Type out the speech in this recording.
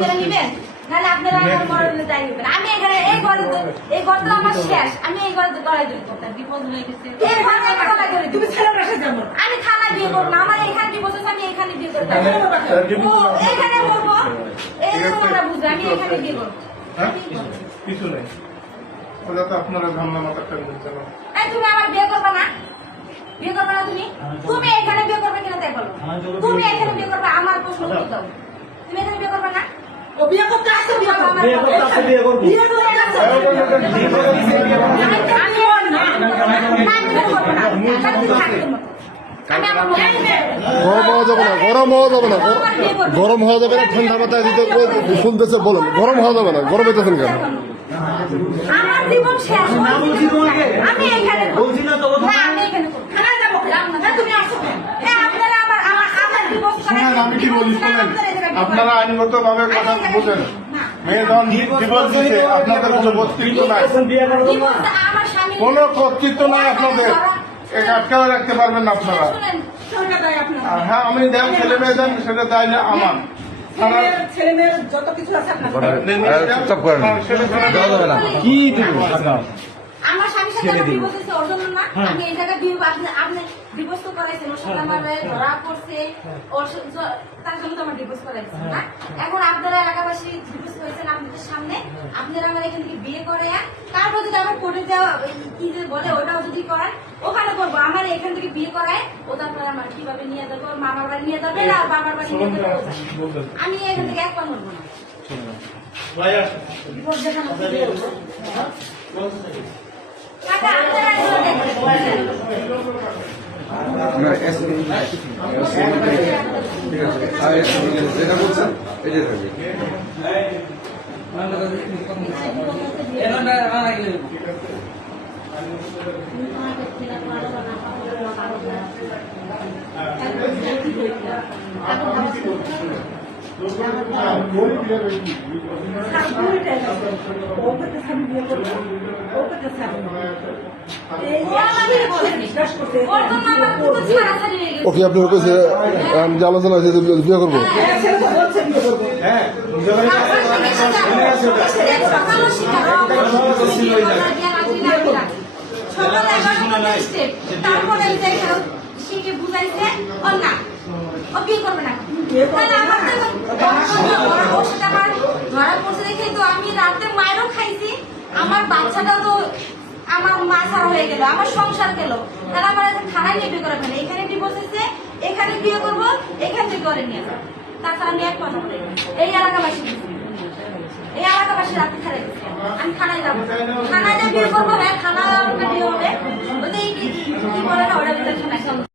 আপনারা নিবেন? নাহলে আপনারা আমার মরণে যাই নিবেন। আমি এখানে এই ঘরে তো এই ঘর তো আমার শেষ। আমি এই ঘরে তো গড়াই ধরি তার বিপদ হয়ে গেছে। এই ঘরে আমি গড়াই ধরি তুমি ছেলে বাসা যাব আমি থানায় বিয়ে করব আমার এখানে ডিভোর্স আছে আমি এখানে বিয়ে করব এখানে করব এই ওরা বুঝবে আমি এখানে বিয়ে করব। হ্যাঁ? কিছু নেই। ওটা তো আপনারা ঝামেলা তুমি আমার বিয়ে করবে না? বিয়ে করবে না তুমি? তুমি এখানে বিয়ে করবে কিনা তাই বলো তুমি এখানে বিয়ে করবে আমার প্রশ্ন তুমি এখানে বিয়ে করবে না? বিয়ে করতে আসছে বিয়ে আমার বিয়ে করতে আসছে, বিয়ে করব। বিয়ে করতে আসছে। আমি না। গরম হওয়া যাবে না গরম হওয়া যাবে না। গরম হওয়া যাবে না। ঠান্ডা মাথায় দিতে শুনতেছে বলেন। গরম হওয়া যাবে না গরম হইতেছেন কেন? আমার জীবন শেষ না বলছি তোমাকে আমি এখানে করব। বলছি না তো ও তো- না আমি এখানে করব। থানায় যাব যাও না, না, তুমি আসো হ্যাঁ আপনারা আমার আমার আমার divorce শুনেন করাইছেন, আমি কি বলি শোনেন? আপনারা আইনগত ভাবে কথা বোঝেন। মেয়ে যখন ডিভোর্স দিচ্ছে আপনাদের কোনো কর্তৃত্ব নাই। কোনো কর্তৃত্ব নাই আপনাদের। এটা আটকাও রাখতে পারবেন না আপনারা। হ্যাঁ আমি দেন ছেলে মেয়ে দেন সেটা দায় না আমার। ছেলে- ছেলে মেয়ের যত কিছু আছে আপনার চুপচাপ করেন। কি দিবো ওর জন্য না? আমি এই জায়গায় বিয়ে- আপনি- আপনি তো করাইছেন, ওর সাথে আমার ধরা পড়ছে, ওর তার জন্য তো আমার divorce করাইছেন, না? এখন আপনারা এলাকাবাসী divorce করেছেন আপনাদের সামনে, আপনারা আমার এখান থেকে বিয়ে করাইয়া, তারপর যদি কোর্টে যাওয়া, কি যে বলে, ওটাও যদি করায়, ওখানে করব। আমার এখান থেকে বিয়ে করায়, ও তারপরে আমার কীভাবে নিয়ে যাবে, ওর মামার বাড়ি নিয়ে যাবে না, বাবার বাড়ি নিয়ে যাবে। আমি এখান থেকে এক পা নড়বো না। যেটা বলছেন থাকবে। হ্যাঁ, ওকে আপনি কইছে আমি যে আলোচনা হয়েছে বিয়ে করব করব। হ্যাঁ বুঝাইছে না ও বিয়ে করব এখান থেকে করে নিয়ে যাব। তাছাড়া আমি এক কথা এই এলাকাবাসী এই এলাকাবাসী রাতে ছাড়াই আমি থানায় যাব। থানায় যা বিয়ে করব হ্যাঁ থানা হবে। কি বলে না, ওটা ভিতরে